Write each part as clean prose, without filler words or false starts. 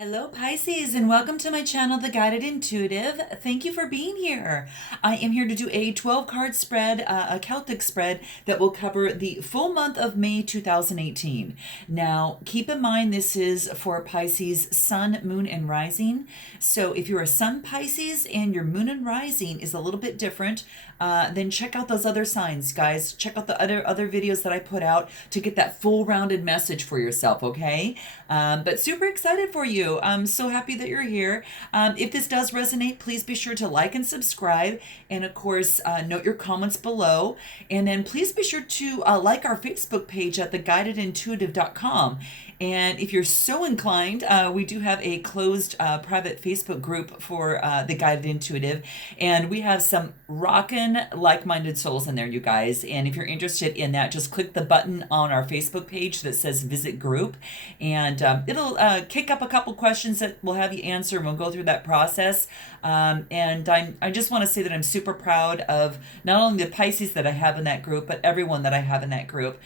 Hello, Pisces, and welcome to my channel, The Guided Intuitive. Thank you for being here. I am here to do a 12-card spread, a Celtic spread that will cover the full month of May 2018. Now, keep in mind this is for Pisces Sun, Moon, and Rising. So if you're a Sun Pisces and your Moon and Rising is a little bit different, then check out those other signs, guys. Check out the other videos that I put out to get that full rounded message for yourself, okay? But super excited for you. I'm so happy that you're here. If this does resonate, please be sure to like and subscribe. And of course, note your comments below. And then please be sure to like our Facebook page at theguidedintuitive.com. And if you're so inclined, we do have a closed private Facebook group for The Guided Intuitive. And we have some rockin' like-minded souls in there, you guys. And if you're interested in that, just click the button on our Facebook page that says Visit Group. And it'll kick up a couple questions that we'll have you answer, and we'll go through that process. And I just want to say that I'm super proud of not only the Pisces that I have in that group, but everyone that I have in that group,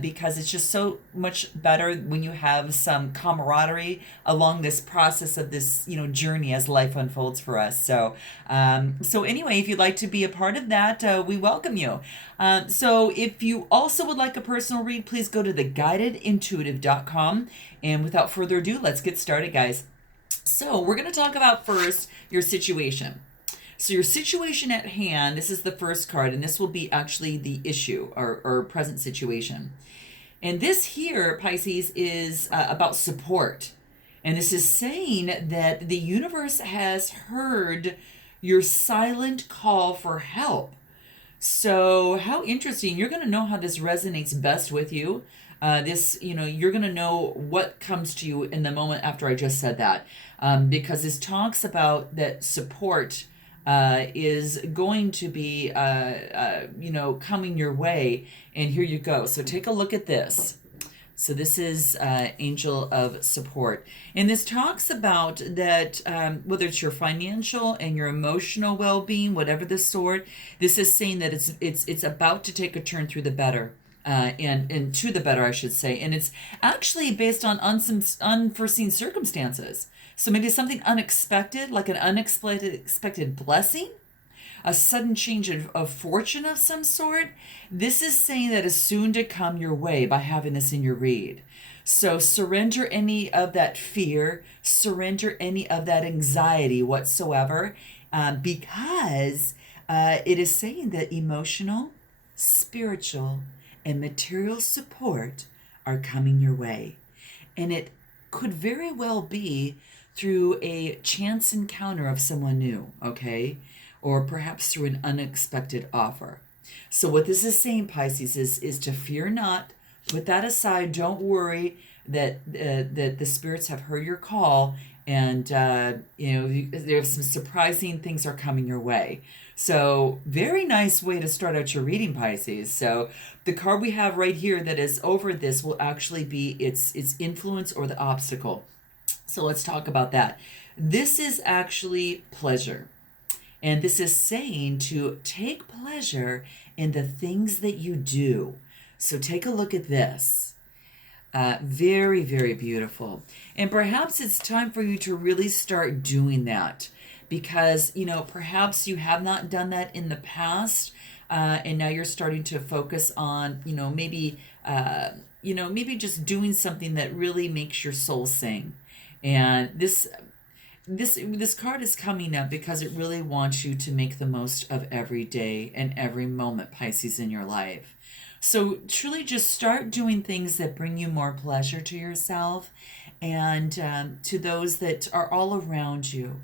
because it's just so much better when you have some camaraderie along this process of this, journey as life unfolds for us. So anyway, if you'd like to be a part of that, we welcome you. So if you also would like a personal read, please go to theguidedintuitive.com. And without further ado, let's get started, guys. So we're going to talk about first your situation. So your situation at hand, this is the first card, and this will be actually the issue or present situation. And this here, Pisces, is about support. And this is saying that the universe has heard your silent call for help. So how interesting. You're going to know how this resonates best with you. You're going to know what comes to you in the moment after I just said that. Because this talks about that support is going to be, coming your way. And here you go. So take a look at this. So this is Angel of Support. And this talks about that whether it's your financial and your emotional well-being, whatever the sort, this is saying that it's about to take a turn through the better. And to the better, I should say. And it's actually based on unforeseen circumstances. So maybe something unexpected, like an unexpected blessing, a sudden change of fortune of some sort. This is saying that is soon to come your way by having this in your read. So surrender any of that fear, surrender any of that anxiety whatsoever, because it is saying that emotional, spiritual, and material support are coming your way. And it could very well be through a chance encounter of someone new, okay? Or perhaps through an unexpected offer. So what this is saying, Pisces, is to fear not, put that aside, don't worry that the spirits have heard your call, and there's some surprising things are coming your way. So very nice way to start out your reading, Pisces. So the card we have right here that is over this will actually be its influence or the obstacle. So let's talk about that. This is actually pleasure. And this is saying to take pleasure in the things that you do. So take a look at this. Very, very beautiful. And perhaps it's time for you to really start doing that, because, perhaps you have not done that in the past. And now you're starting to focus on, maybe just doing something that really makes your soul sing. And this card is coming up because it really wants you to make the most of every day and every moment, Pisces, in your life. So truly just start doing things that bring you more pleasure to yourself and to those that are all around you.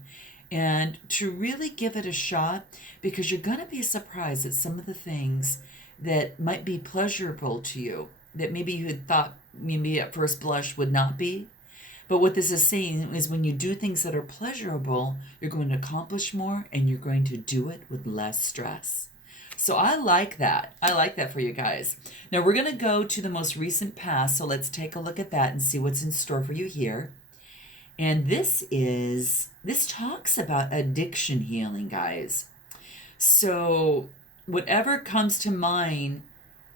And to really give it a shot, because you're going to be surprised at some of the things that might be pleasurable to you that maybe you had thought maybe at first blush would not be. But what this is saying is when you do things that are pleasurable, you're going to accomplish more and you're going to do it with less stress. So I like that. I like that for you guys. Now we're going to go to the most recent past. So let's take a look at that and see what's in store for you here. And this talks about addiction healing, guys. So whatever comes to mind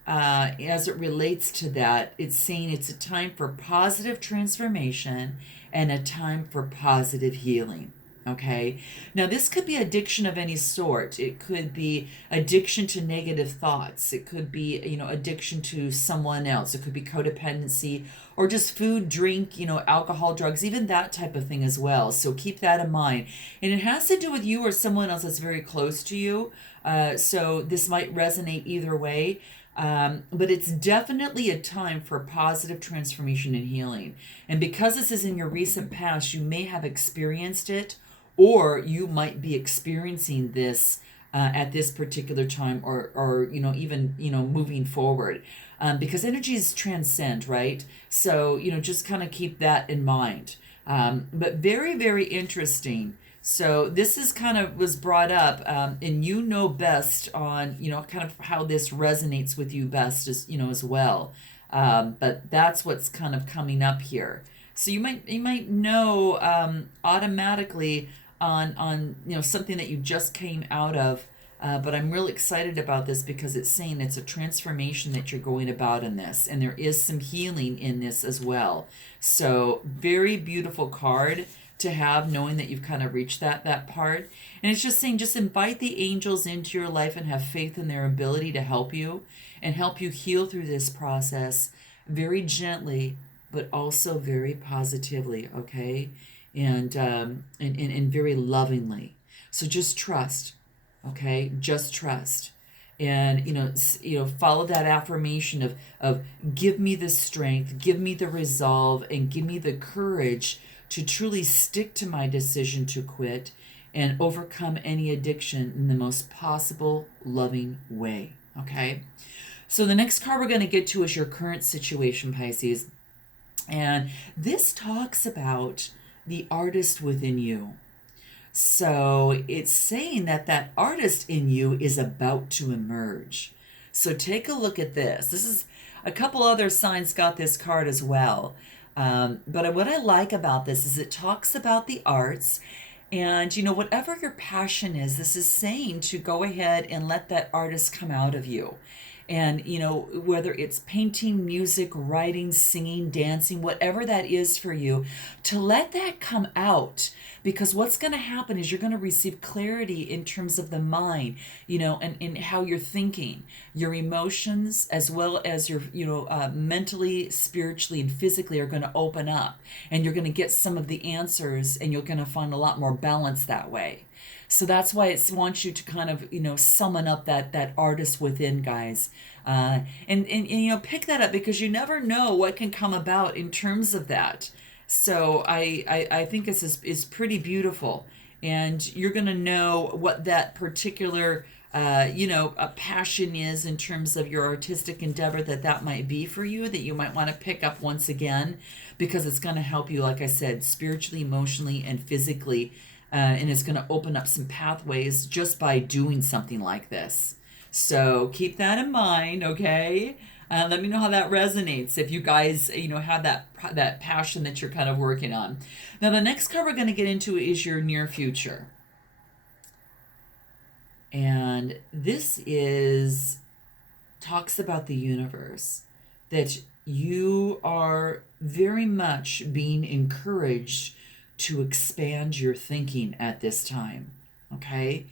as it relates to that, it's saying it's a time for positive transformation and a time for positive healing. Okay. Now, this could be addiction of any sort. It could be addiction to negative thoughts. It could be, addiction to someone else. It could be codependency or just food, drink, alcohol, drugs, even that type of thing as well. So keep that in mind. And it has to do with you or someone else that's very close to you. So this might resonate either way. But it's definitely a time for positive transformation and healing. And because this is in your recent past, you may have experienced it, or you might be experiencing this at this particular time, or even moving forward, because energies transcend, right? So just kind of keep that in mind. But very, very interesting. So this is kind of was brought up, and you know best on kind of how this resonates with you best as well. But that's what's kind of coming up here. So you might know automatically on something that you just came out of. But I'm really excited about this because it's saying it's a transformation that you're going about in this, and there is some healing in this as well. So very beautiful card to have, knowing that you've kind of reached that part. And it's just saying, just invite the angels into your life and have faith in their ability to help you and help you heal through this process very gently, but also very positively, okay? And very lovingly. So just trust, okay? Just trust. And follow that affirmation of give me the strength, give me the resolve, and give me the courage to truly stick to my decision to quit and overcome any addiction in the most possible loving way. Okay? So the next card we're going to get to is your current situation, Pisces. And this talks about the artist within you. So it's saying that artist in you is about to emerge. So take a look at this. This is a couple other signs got this card as well. But what I like about this is it talks about the arts, and whatever your passion is, this is saying to go ahead and let that artist come out of you. And whether it's painting, music, writing, singing, dancing, whatever that is for you, to let that come out. Because what's going to happen is you're going to receive clarity in terms of the mind, and how you're thinking, your emotions, as well as your, mentally, spiritually, and physically are going to open up. And you're going to get some of the answers, and you're going to find a lot more balance that way. So that's why it wants you to kind of, summon up that artist within, guys. And pick that up, because you never know what can come about in terms of that. So I think this is pretty beautiful. And you're going to know what that particular, a passion is in terms of your artistic endeavor that might be for you, that you might want to pick up once again, because it's going to help you, like I said, spiritually, emotionally, and physically. And it's going to open up some pathways just by doing something like this. So keep that in mind, okay? Let me know how that resonates, if you guys, have that passion that you're kind of working on. Now, the next card we're going to get into is your near future. And this talks about the universe, that you are very much being encouraged to expand your thinking at this time, okay?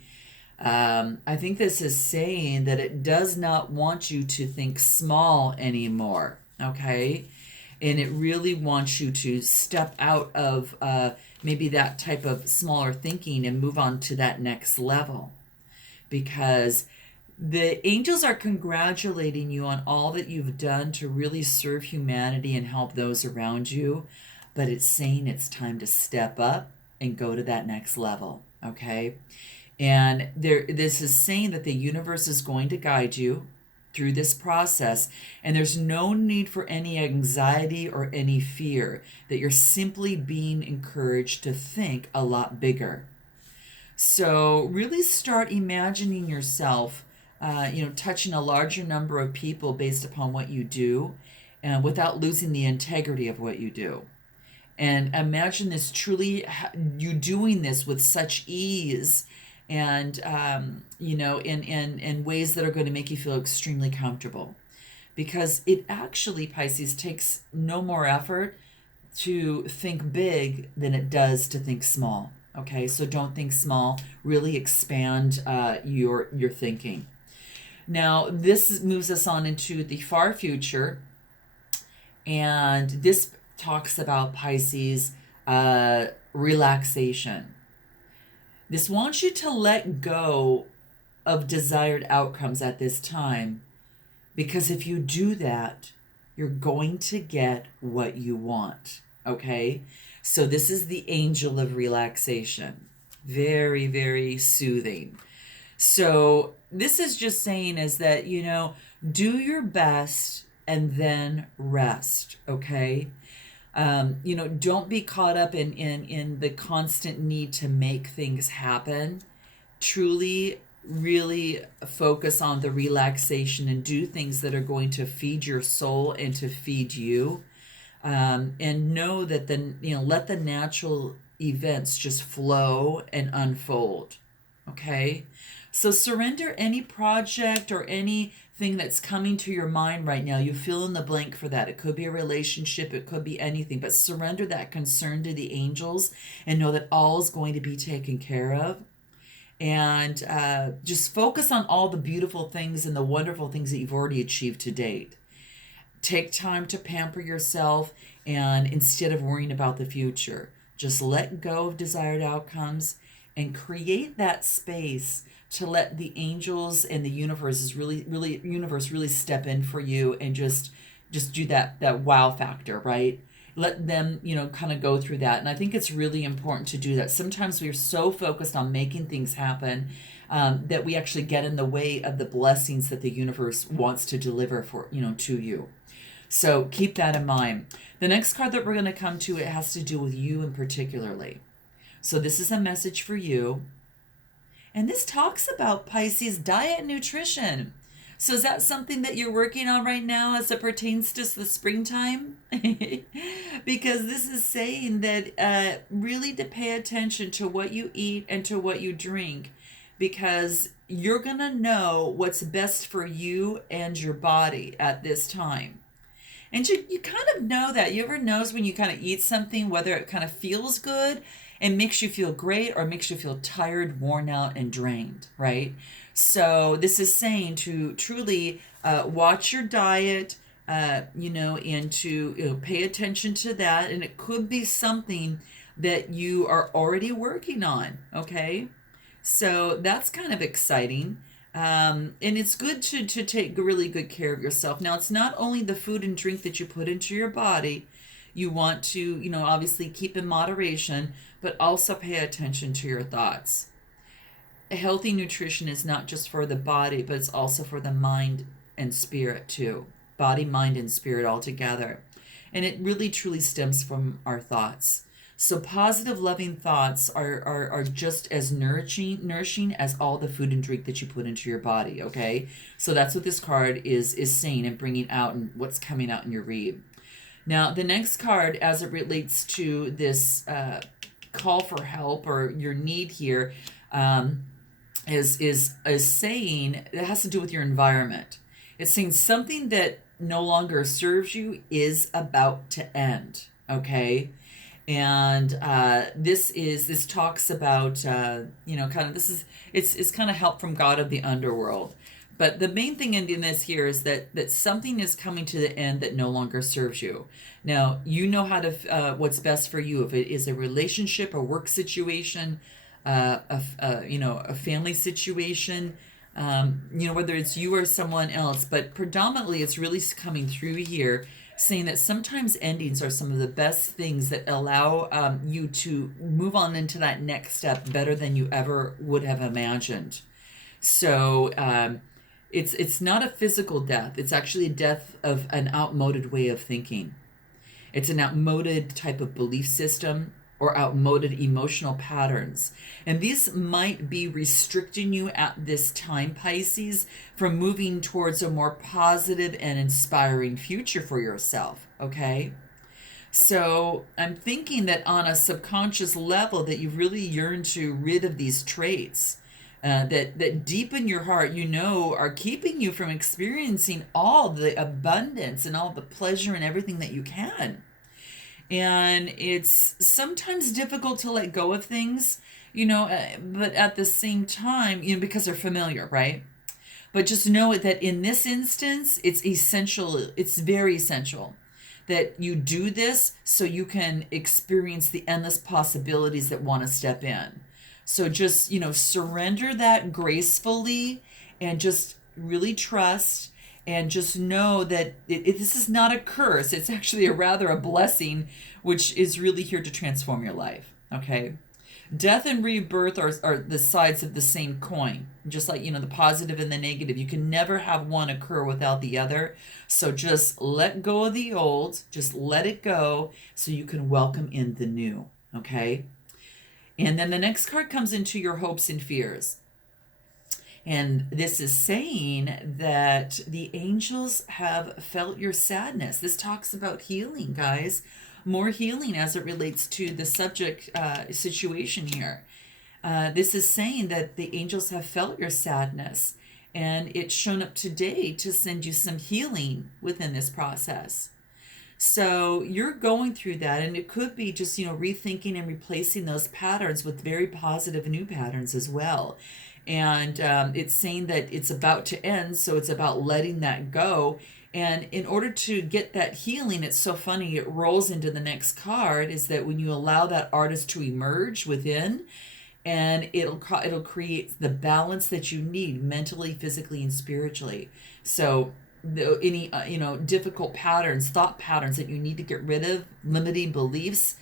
I think this is saying that it does not want you to think small anymore, okay? And it really wants you to step out of maybe that type of smaller thinking and move on to that next level. Because the angels are congratulating you on all that you've done to really serve humanity and help those around you. But it's saying it's time to step up and go to that next level, okay? And this is saying that the universe is going to guide you through this process, and there's no need for any anxiety or any fear, that you're simply being encouraged to think a lot bigger. So really start imagining yourself, touching a larger number of people based upon what you do, and without losing the integrity of what you do. And imagine this truly, you doing this with such ease, and in ways that are going to make you feel extremely comfortable. because it actually, Pisces, takes no more effort to think big than it does to think small. Okay, so don't think small. Really expand your thinking. Now, this moves us on into the far future, and this talks about Pisces relaxation. This wants you to let go of desired outcomes at this time, because if you do that, you're going to get what you want. Okay? So this is the angel of relaxation. Very, very soothing. So this is just saying is that, do your best and then rest. Okay? Don't be caught up in the constant need to make things happen. Truly, really focus on the relaxation and do things that are going to feed your soul and to feed you. And know that let the natural events just flow and unfold. Okay? So surrender any project or anything that's coming to your mind right now. You fill in the blank for that. It could be a relationship, it could be anything, but surrender that concern to the angels and know that all is going to be taken care of. And just focus on all the beautiful things and the wonderful things that you've already achieved to date. Take time to pamper yourself, and instead of worrying about the future, just let go of desired outcomes and create that space to let the angels and the universe really step in for you and just do that wow factor, right? Let them, kind of go through that. And I think it's really important to do that. Sometimes we're so focused on making things happen that we actually get in the way of the blessings that the universe wants to deliver to you. So keep that in mind. The next card that we're going to come to, it has to do with you in particularly. So this is a message for you. And this talks about Pisces diet and nutrition. So is that something that you're working on right now as it pertains to the springtime? Because this is saying that really to pay attention to what you eat and to what you drink, because you're going to know what's best for you and your body at this time. And you kind of know that. You ever knows when you kind of eat something, whether it kind of feels good and makes you feel great or makes you feel tired, worn out, and drained, right? So this is saying to truly watch your diet, and to pay attention to that. And it could be something that you are already working on, okay? So that's kind of exciting. And it's good to take really good care of yourself. Now, it's not only the food and drink that you put into your body. You want to, obviously keep in moderation, but also pay attention to your thoughts. A healthy nutrition is not just for the body, but it's also for the mind and spirit too. Body, mind, and spirit all together. And it really truly stems from our thoughts. So positive, loving thoughts are just as nourishing as all the food and drink that you put into your body, okay? So that's what this card is saying and bringing out and what's coming out in your read. Now, the next card, as it relates to this call for help or your need here, is saying, it has to do with your environment. It's saying something that no longer serves you is about to end, okay? And this talks about it's kind of help from God of the underworld. But the main thing in this here is that something is coming to the end that no longer serves you. Now, you know how to what's best for you. If it is a relationship, a work situation, a family situation, whether it's you or someone else. But predominantly, it's really coming through here, saying that sometimes endings are some of the best things that allow you to move on into that next step better than you ever would have imagined. So it's not a physical death. It's actually a death of an outmoded way of thinking. It's an outmoded type of belief system or outmoded emotional patterns. And these might be restricting you at this time, Pisces, from moving towards a more positive and inspiring future for yourself, okay? So I'm thinking that on a subconscious level that you really yearn to rid of these traits, that deep in your heart, are keeping you from experiencing all the abundance and all the pleasure and everything that you can. And it's sometimes difficult to let go of things, but at the same time, because they're familiar, right? But just know that in this instance, it's essential. It's very essential that you do this so you can experience the endless possibilities that want to step in. So just, surrender that gracefully and just really trust and just know that this is not a curse. It's actually a blessing, which is really here to transform your life. Okay. Death and rebirth are the sides of the same coin, just like, the positive and the negative. You can never have one occur without the other. So just let go of the old, just let it go so you can welcome in the new. Okay. And then the next card comes into your hopes and fears. And this is saying that the angels have felt your sadness. This talks about healing, guys. More healing as it relates to the subject situation here. This is saying that the angels have felt your sadness, and it's shown up today to send you some healing within this process. So you're going through that, and it could be just, rethinking and replacing those patterns with very positive new patterns as well. And it's saying that it's about to end, so it's about letting that go. And in order to get that healing, it's so funny, it rolls into the next card, is that when you allow that artist to emerge within, and it'll create the balance that you need mentally, physically, and spiritually. So any difficult patterns, thought patterns that you need to get rid of, limiting beliefs,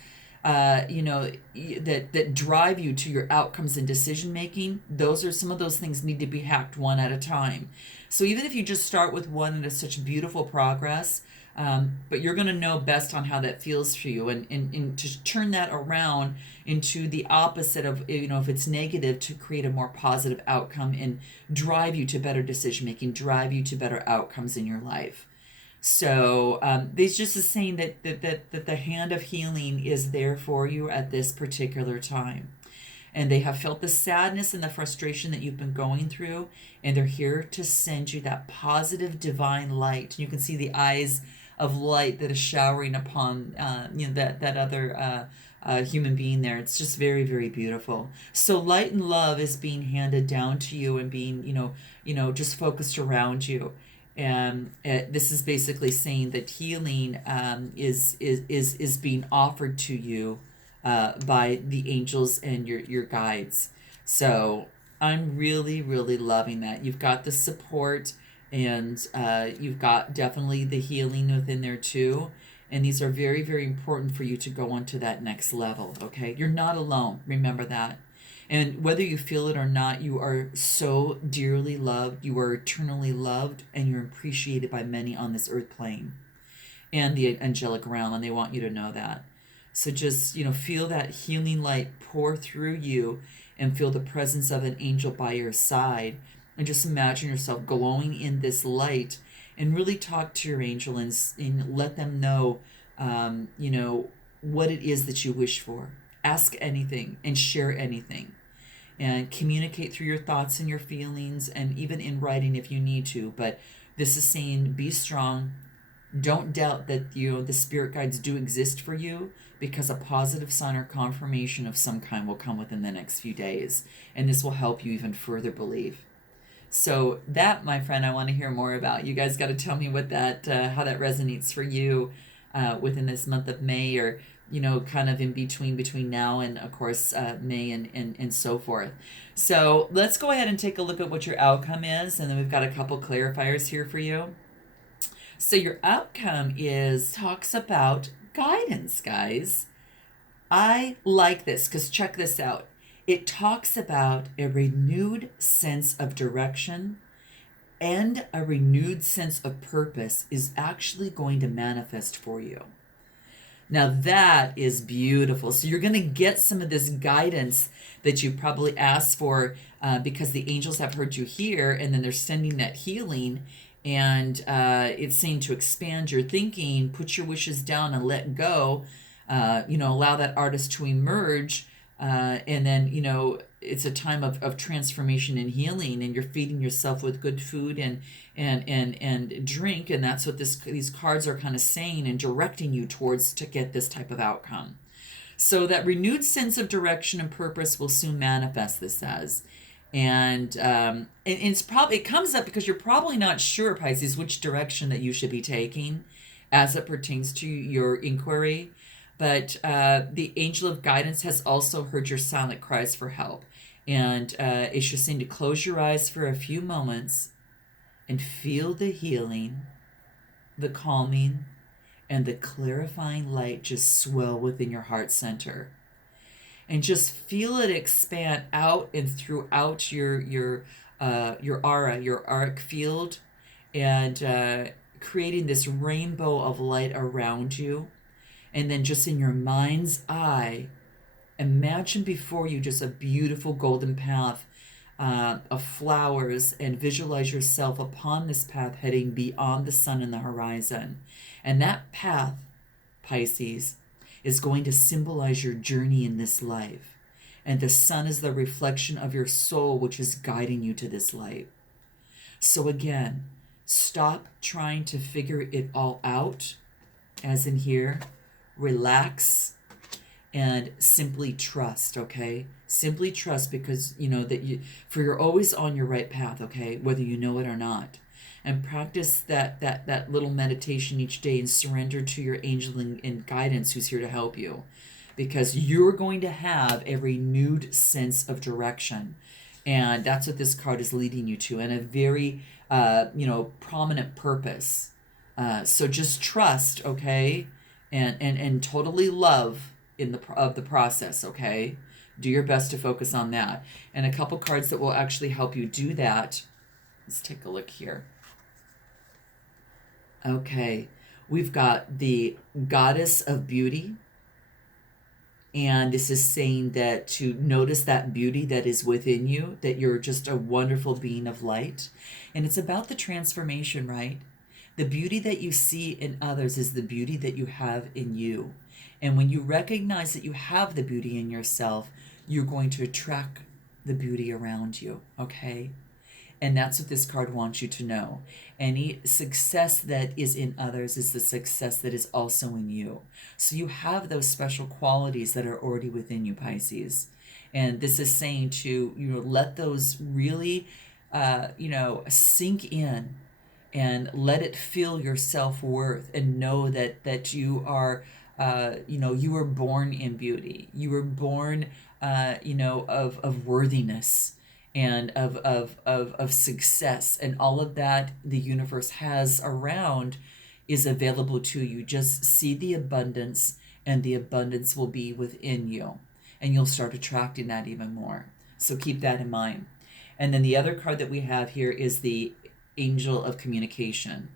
that drive you to your outcomes and decision making, some of those things need to be hacked one at a time. So even if you just start with one, and it's such beautiful progress, but you're going to know best on how that feels for you, and to turn that around into the opposite of, if it's negative, to create a more positive outcome and drive you to better decision making, drive you to better outcomes in your life. So there's just a saying that the hand of healing is there for you at this particular time. And they have felt the sadness and the frustration that you've been going through, and they're here to send you that positive divine light. You can see the eyes of light that is showering upon that other human being there. It's just very, very beautiful. So light and love is being handed down to you and being just focused around you. And this is basically saying that healing is being offered to you by the angels and your guides. So I'm really, really loving that. You've got the support, and you've got definitely the healing within there too. And these are very, very important for you to go on to that next level. Okay, you're not alone. Remember that. And whether you feel it or not, you are so dearly loved. You are eternally loved, and you're appreciated by many on this earth plane and the angelic realm, and they want you to know that. So just, feel that healing light pour through you, and feel the presence of an angel by your side, and just imagine yourself glowing in this light, and really talk to your angel and let them know, what it is that you wish for. Ask anything and share anything, and communicate through your thoughts and your feelings, and even in writing if you need to. But this is saying, be strong. Don't doubt that the spirit guides do exist for you, because a positive sign or confirmation of some kind will come within the next few days, and this will help you even further believe. So that, my friend, I want to hear more about. You guys got to tell me what how that resonates for you within this month of May, or kind of in between now and, of course, May and so forth. So let's go ahead and take a look at what your outcome is, and then we've got a couple clarifiers here for you. So your outcome talks about guidance, guys. I like this because check this out. It talks about a renewed sense of direction, and a renewed sense of purpose is actually going to manifest for you. Now that is beautiful. So you're going to get some of this guidance that you probably asked for because the angels have heard you here, and then they're sending that healing, and it's saying to expand your thinking, put your wishes down and let go, allow that artist to emerge, And then, it's a time of transformation and healing, and you're feeding yourself with good food and drink. And that's what these cards are kind of saying and directing you towards to get this type of outcome. So that renewed sense of direction and purpose will soon manifest, this says. And it comes up because you're probably not sure, Pisces, which direction that you should be taking as it pertains to your inquiry. But the angel of guidance has also heard your silent cries for help. And it's just saying to close your eyes for a few moments and feel the healing, the calming, and the clarifying light just swell within your heart center. And just feel it expand out and throughout your aura, your auric field, and creating this rainbow of light around you. And then just in your mind's eye, imagine before you just a beautiful golden path of flowers, and visualize yourself upon this path heading beyond the sun and the horizon. And that path, Pisces, is going to symbolize your journey in this life. And the sun is the reflection of your soul, which is guiding you to this light. So again, stop trying to figure it all out, as in here. Relax and simply trust, okay? Simply trust, because you're always on your right path, okay? Whether you know it or not. And practice that little meditation each day, and surrender to your angel and guidance who's here to help you, because you're going to have a renewed sense of direction. And that's what this card is leading you to, and a very prominent purpose. So just trust, okay? And totally love of the process, okay? Do your best to focus on that. And a couple cards that will actually help you do that. Let's take a look here. Okay, we've got the Goddess of Beauty. And this is saying that to notice that beauty that is within you, that you're just a wonderful being of light. And it's about the transformation, right? The beauty that you see in others is the beauty that you have in you. And when you recognize that you have the beauty in yourself, you're going to attract the beauty around you, okay? And that's what this card wants you to know. Any success that is in others is the success that is also in you. So you have those special qualities that are already within you, Pisces. And this is saying to, let those really, sink in, and let it fill your self-worth, and know that you are, you were born in beauty. You were born, of worthiness, and of success, and all of that the universe has around is available to you. Just see the abundance, and the abundance will be within you, and you'll start attracting that even more. So keep that in mind. And then the other card that we have here is the Angel of Communication.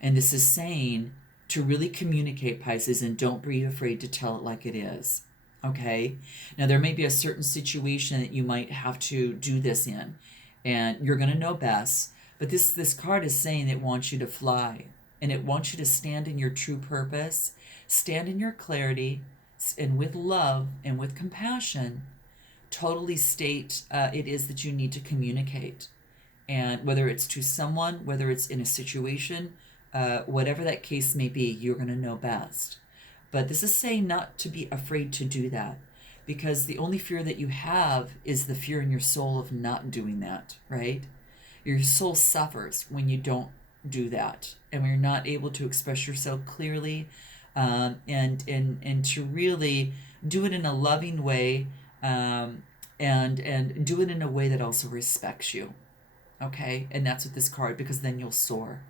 And this is saying to really communicate, Pisces, and don't be afraid to tell it like it is. Okay? Now, there may be a certain situation that you might have to do this in, and you're going to know best. But this card is saying it wants you to fly, and it wants you to stand in your true purpose, stand in your clarity, and with love and with compassion, totally state it is that you need to communicate. And whether it's to someone, whether it's in a situation, whatever that case may be, you're going to know best. But this is saying not to be afraid to do that, because the only fear that you have is the fear in your soul of not doing that, right? Your soul suffers when you don't do that, and when you're not able to express yourself clearly, and to really do it in a loving way, and do it in a way that also respects you. Okay, and that's what this card, because then you'll soar.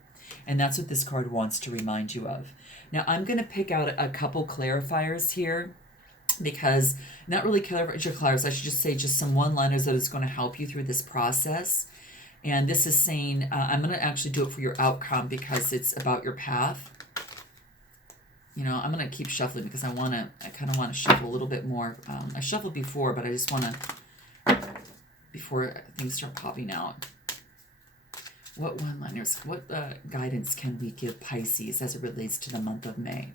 And that's what this card wants to remind you of. Now, I'm going to pick out a couple clarifiers here, because not really clarifiers, I should just say just some one-liners that is going to help you through this process. And this is saying, I'm going to actually do it for your outcome, because it's about your path. I'm going to keep shuffling, because I kind of want to shuffle a little bit more. I shuffled before, but I just want to, before things start popping out. What one-liners, what guidance can we give Pisces as it relates to the month of May?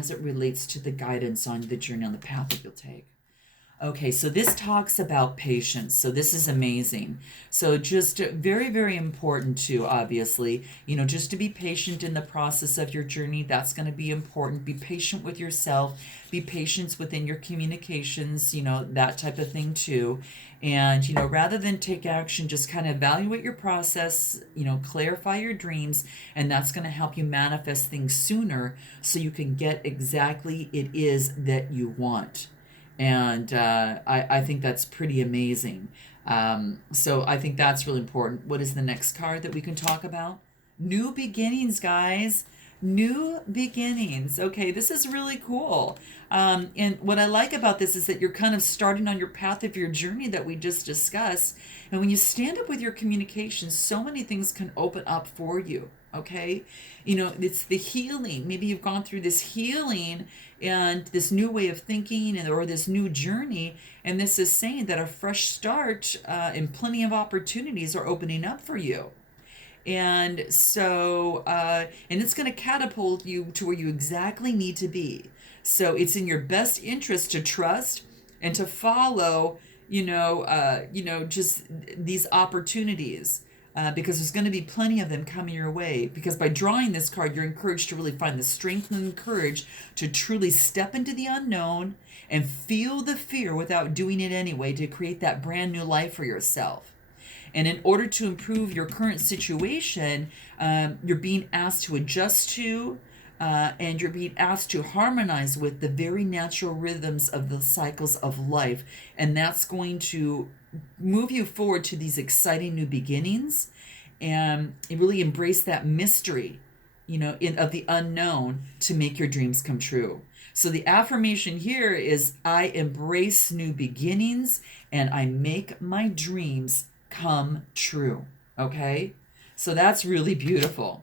as it relates to the guidance on the journey, on the path that you'll take. Okay, so this talks about patience. So this is amazing. So just very, very important too, obviously, just to be patient in the process of your journey. That's going to be important. Be patient with yourself. Be patient within your communications, that type of thing too. And, rather than take action, just kind of evaluate your process, clarify your dreams, and that's going to help you manifest things sooner so you can get exactly it is that you want. And I think that's pretty amazing. So I think that's really important. What is the next card that we can talk about? New beginnings, guys. New beginnings. Okay, this is really cool. And what I like about this is that you're kind of starting on your path of your journey that we just discussed. And when you stand up with your communication, so many things can open up for you. Okay, it's the healing. Maybe you've gone through this healing and this new way of thinking, or this new journey, and this is saying that a fresh start and plenty of opportunities are opening up for you. And so and it's going to catapult you to where you exactly need to be. So it's in your best interest to trust and to follow just these opportunities. Because there's going to be plenty of them coming your way. Because by drawing this card, you're encouraged to really find the strength and courage to truly step into the unknown and feel the fear without doing it anyway, to create that brand new life for yourself. And in order to improve your current situation, you're being asked to adjust to, and you're being asked to harmonize with the very natural rhythms of the cycles of life. And that's going to move you forward to these exciting new beginnings, and really embrace that mystery, of the unknown, to make your dreams come true. So the affirmation here is, I embrace new beginnings and I make my dreams come true. Okay? So that's really beautiful.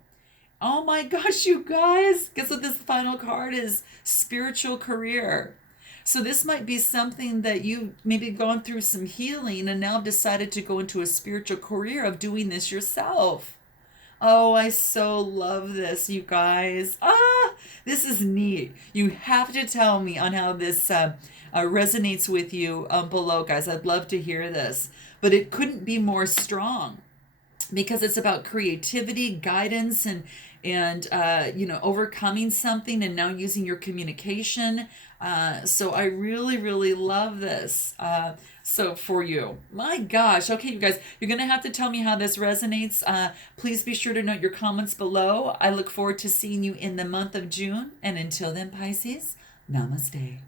Oh my gosh, you guys, guess what this final card is? Spiritual career. So this might be something that you maybe gone through some healing and now have decided to go into a spiritual career of doing this yourself. Oh, I so love this, you guys. This is neat. You have to tell me on how this resonates with you below, guys. I'd love to hear this. But it couldn't be more strong, because it's about creativity, guidance, and overcoming something and now using your communication. So I really, really love this. So for you, my gosh. Okay, you guys, you're going to have to tell me how this resonates. Please be sure to note your comments below. I look forward to seeing you in the month of June. And until then, Pisces, namaste.